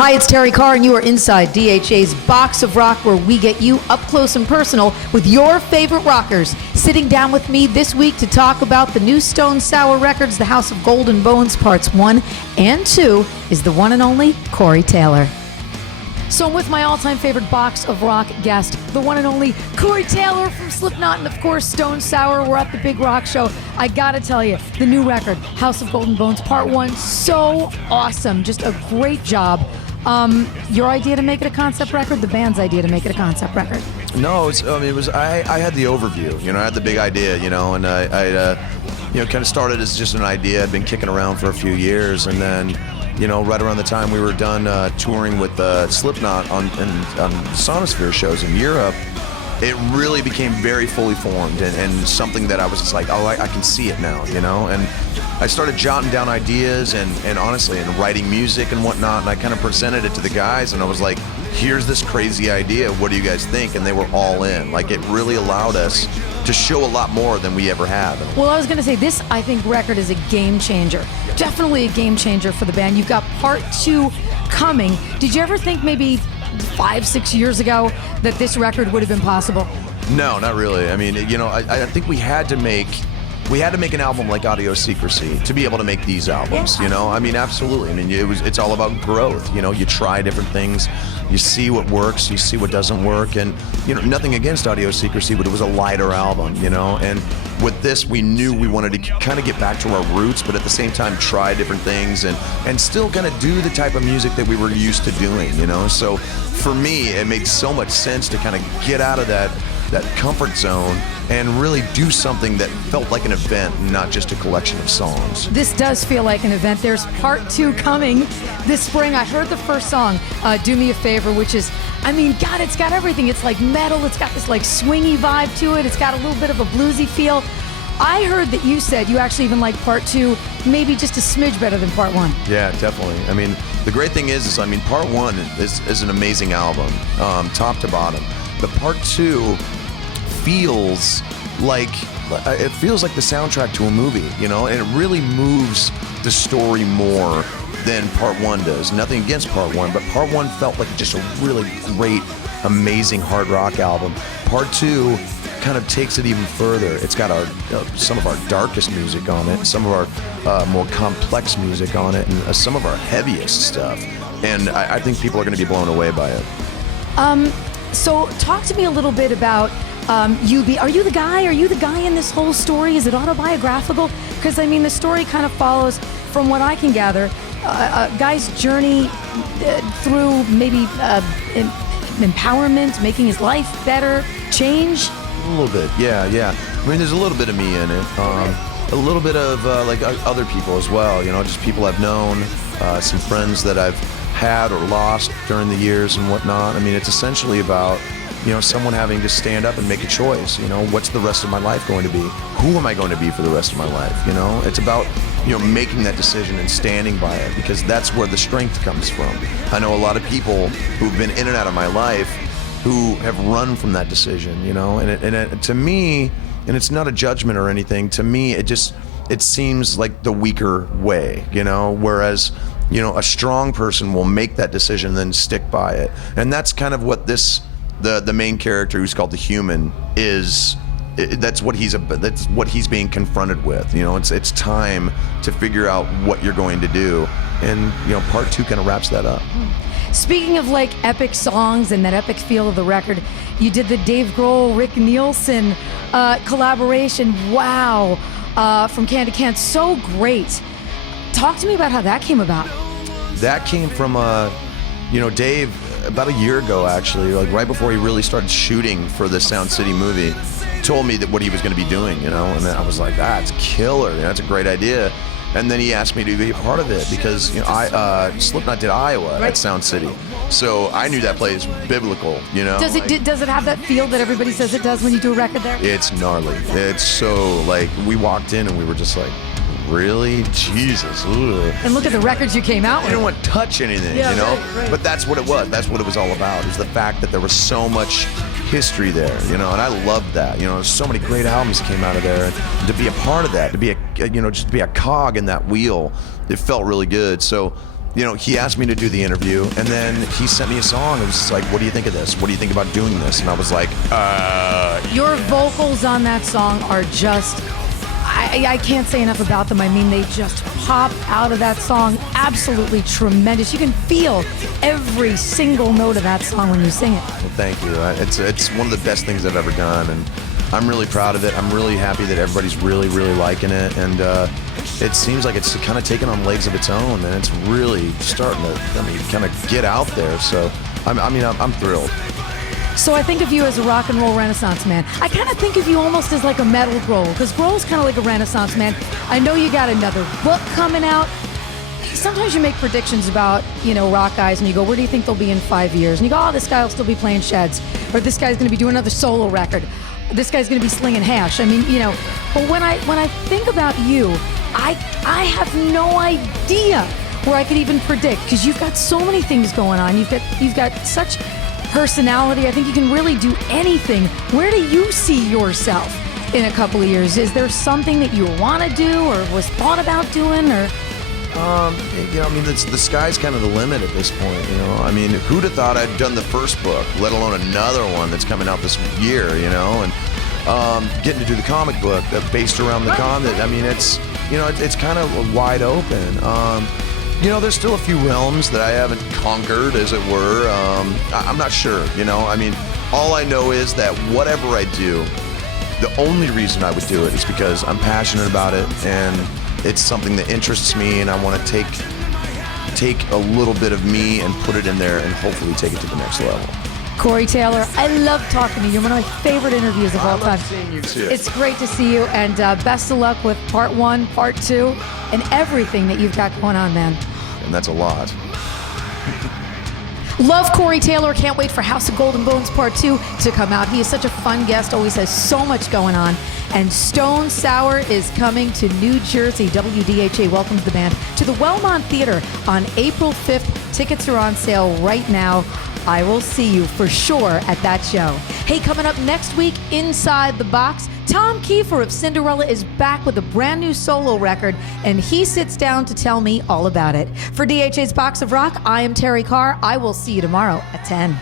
Hi, it's Terrie Carr, and you are inside DHA's Box of Rock, where we get you up close and personal with your favorite rockers. Sitting down with me this week to talk about the new Stone Sour records, The House of Golden Bones Parts 1 and 2, is the one and only Corey Taylor. So I'm with my all-time favorite Box of Rock guest, the one and only Corey Taylor from Slipknot, and of course Stone Sour. We're at the Big Rock Show. I gotta tell you, the new record, House of Golden Bones Part 1, so awesome. Just a great job. Your idea to make it a concept record, the band's idea to make it a concept record? No, I had the overview, I had the big idea, and I kind of started as just an idea. I'd been kicking around for a few years, and then, right around the time we were done touring with Slipknot on Sonosphere shows in Europe, it really became very fully formed and something that I was just like, I can see it now, and I started jotting down ideas and honestly, and writing music and whatnot, and I kind of presented it to the guys, and I was like, here's this crazy idea, what do you guys think? And they were all in. Like, it really allowed us to show a lot more than we ever have. Well, I was going to say, this, I think, record is a game changer. Definitely a game changer for the band. You've got Part 2 coming. Did you ever think maybe 5-6 years ago that this record would have been possible? No, not really. I mean, I think we had to make an album like Audio Secrecy to be able to make these albums, I mean, absolutely. I mean, it's all about growth, you try different things, you see what works, you see what doesn't work, and, nothing against Audio Secrecy, but it was a lighter album, and with this, we knew we wanted to kind of get back to our roots, but at the same time, try different things and still kind of do the type of music that we were used to doing, So for me, it made so much sense to kind of get out of that comfort zone and really do something that felt like an event, not just a collection of songs. This does feel like an event. There's Part 2 coming this spring. I heard the first song, Do Me a Favor, which is, I mean, God, it's got everything. It's like metal, it's got this like swingy vibe to it, it's got a little bit of a bluesy feel. I heard that you said you actually even like Part 2 maybe just a smidge better than Part 1. Yeah, definitely. I mean, the great thing is Part 1 is an amazing album, top to bottom. But Part 2 feels like the soundtrack to a movie, and it really moves the story more than Part 1 does. Nothing against Part 1, but Part 1 felt like just a really great, amazing hard rock album. Part 2 kind of takes it even further. It's got some of our darkest music on it, some of our more complex music on it, and some of our heaviest stuff. And I think people are going to be blown away by it. So talk to me a little bit about are you the guy in this whole story? Is it autobiographical? Because I mean, the story kind of follows, from what I can gather, a guy's journey through maybe empowerment, making his life better, change. A little bit, yeah. I mean, there's a little bit of me in it, a little bit of like other people as well. Just people I've known, some friends that I've had or lost during the years and whatnot. I mean, it's essentially about someone having to stand up and make a choice. What's the rest of my life going to be? Who am I going to be for the rest of my life? It's about, making that decision and standing by it, because that's where the strength comes from. I know a lot of people who've been in and out of my life who have run from that decision, and it, to me, and it's not a judgment or anything, to me, it seems like the weaker way, whereas, a strong person will make that decision and then stick by it. And that's kind of what the main character, who's called the Human, is. That's what he's being confronted with. It's time to figure out what you're going to do, and Part 2 kind of wraps that up. Speaking of like epic songs and that epic feel of the record, you did the Dave Grohl, Rick Nielsen collaboration. Wow, from Can to Can, so great. Talk to me about how that came about. That came from Dave, about a year ago, actually, like right before he really started shooting for the Sound City movie, told me that what he was going to be doing, and then I was like, that's killer, that's a great idea. And then he asked me to be a part of it because Slipknot did Iowa at Sound City, so I knew that place biblical. Does it have that feel that everybody says it does when you do a record there? It's gnarly. It's so, like, we walked in and we were just like, really? Jesus. Ugh. And look at the records you came out with. I didn't want to touch anything, Right. But that's what it was. That's what it was all about, is the fact that there was so much history there, and I loved that. So many great albums came out of there, and to be a part of that, to be just to be a cog in that wheel, it felt really good. So he asked me to do the interview, and then he sent me a song. It was just like, what do you think of this? What do you think about doing this? And I was like, Your vocals on that song are just, I can't say enough about them. I mean, they just pop out of that song. Absolutely tremendous. You can feel every single note of that song when you sing it. Well, thank you. It's one of the best things I've ever done, and I'm really proud of it. I'm really happy that everybody's really, really liking it, and it seems like it's kind of taken on legs of its own, and it's really starting to, kind of get out there. So, I'm thrilled. So I think of you as a rock and roll renaissance man. I kind of think of you almost as like a metal Grohl, because Grohl's kind of like a renaissance man. I know you got another book coming out. Sometimes you make predictions about, rock guys, and you go, where do you think they'll be in 5 years? And you go, oh, this guy will still be playing sheds. Or this guy's going to be doing another solo record. This guy's going to be slinging hash. I mean, but when I think about you, I have no idea where I could even predict, because you've got so many things going on. You've got such personality. I think you can really do anything. Where do you see yourself in a couple of years? Is there something that you want to do or was thought about doing, or? The sky's kind of the limit at this point, who'd have thought I'd done the first book, let alone another one that's coming out this year, and getting to do the comic book based around the comic. It's kind of wide open. There's still a few realms that I haven't conquered, as it were. I'm not sure, all I know is that whatever I do, the only reason I would do it is because I'm passionate about it, and it's something that interests me, and I want to take a little bit of me and put it in there and hopefully take it to the next level. Corey Taylor, I love talking to you. You're one of my favorite interviews of all time. I love seeing you too. It's great to see you, and best of luck with part 1, part 2, and everything that you've got going on, man. And that's a lot. Love Corey Taylor. Can't wait for House of Golden Bones Part 2 to come out. He is such a fun guest, always has so much going on. And Stone Sour is coming to New Jersey. WDHA welcomes the band to the Wellmont Theater on April 5th. Tickets are on sale right now. I will see you for sure at that show. Hey, coming up next week, Inside the Box, Tom Kiefer of Cinderella is back with a brand new solo record, and he sits down to tell me all about it. For DHA's Box of Rock, I am Terrie Carr. I will see you tomorrow at 10.